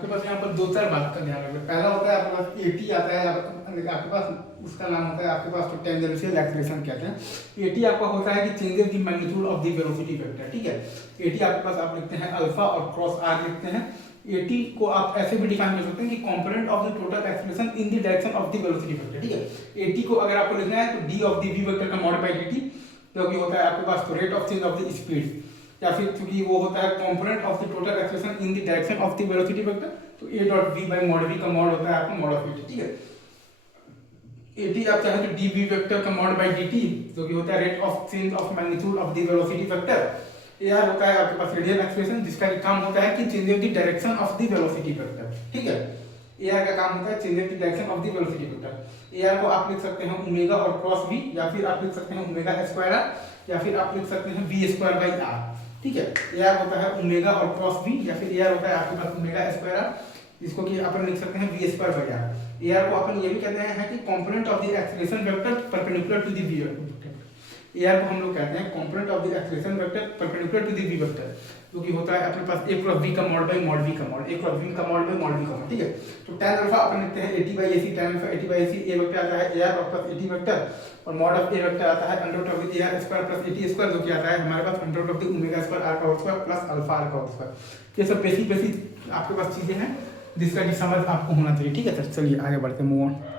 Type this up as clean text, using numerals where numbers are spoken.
आपके पास यहाँ पर दो चार बात का ध्यान रखना। पहला होता है आपके पास एटी आता है, आपके पास उसका नाम होता है आपके पास तो टेंजेंशियल एक्सीलरेशन कहते हैं। एटी आपका होता है कि changes the magnitude of the velocity vector, ठीक है। एटी आपके पास आप लिखते हैं अल्फा और क्रॉस आर लिखते हैं। एटी को आप ऐसे भी डिफाइन कर सकते हैं कि component of the total acceleration in the direction of the velocity vector, ठीक है। एटी को अगर आपको लिखना है तो D of the V vector का मॉड बाय dt, क्योंकि होता है आपके पास तो rate of change of the speed, या फिर क्योंकि वो होता है component of the total acceleration in the direction of the velocity vector, तो a dot v by mod v का मॉड होता है आपका मॉड ऑफ एटी, ठीक है। एटी आप चाहें तो dv वेक्टर का मॉड बाय dt, जो कि होता है rate of change of magnitude of the velocity vector. ar होता है आपके पास रेडियल एक्सीलरेशन, जिसका काम होता है कि change of the direction of the velocity vector, ठीक है। ar का काम होता है change of the direction of the velocity vector. ar को आप लिख सकते हैं ओमेगा और क्रॉस v, या फिर आप लिख सकते हैं ओमेगा स्क्वायर r, या फिर आप लिख सकते हैं v स्क्वायर बाय r, ठीक है। ar होता है ओमेगा और क्रॉस v, या फिर ar होता है आपके पास ओमेगा स्क्वायर r, जिसको कि अपन लिख सकते हैं v square by r। ar को अपन ये भी कहते हैं कि component of the acceleration vector perpendicular to the v vector. ar को हम लोग कहते हैं component of the acceleration vector perpendicular to the v vector, जो कि होता है अपने पास a क्रॉस v का मॉड बाय मॉड v का मॉड, a क्रॉस v का मॉड बाय मॉड v का मॉड, ठीक है। तो tan अल्फा अपन लिखते हैं 80 by ac, tan alpha 80 by ac, a vector आता है ar और प्लस 80 वेक्टर, और मॉड ऑफ a वेक्टर आता है under root of the ar square plus 80 square, जो कि आता है हमारे पास under root of the omega square r का whole square plus alpha r का होल स्क्वायर। ये सब बेसिक बेसिक आपके पास चीजें हैं जिसका कि समझ आपको होना चाहिए, ठीक है सर। चलिए आगे बढ़ते हैं, मूव ऑन।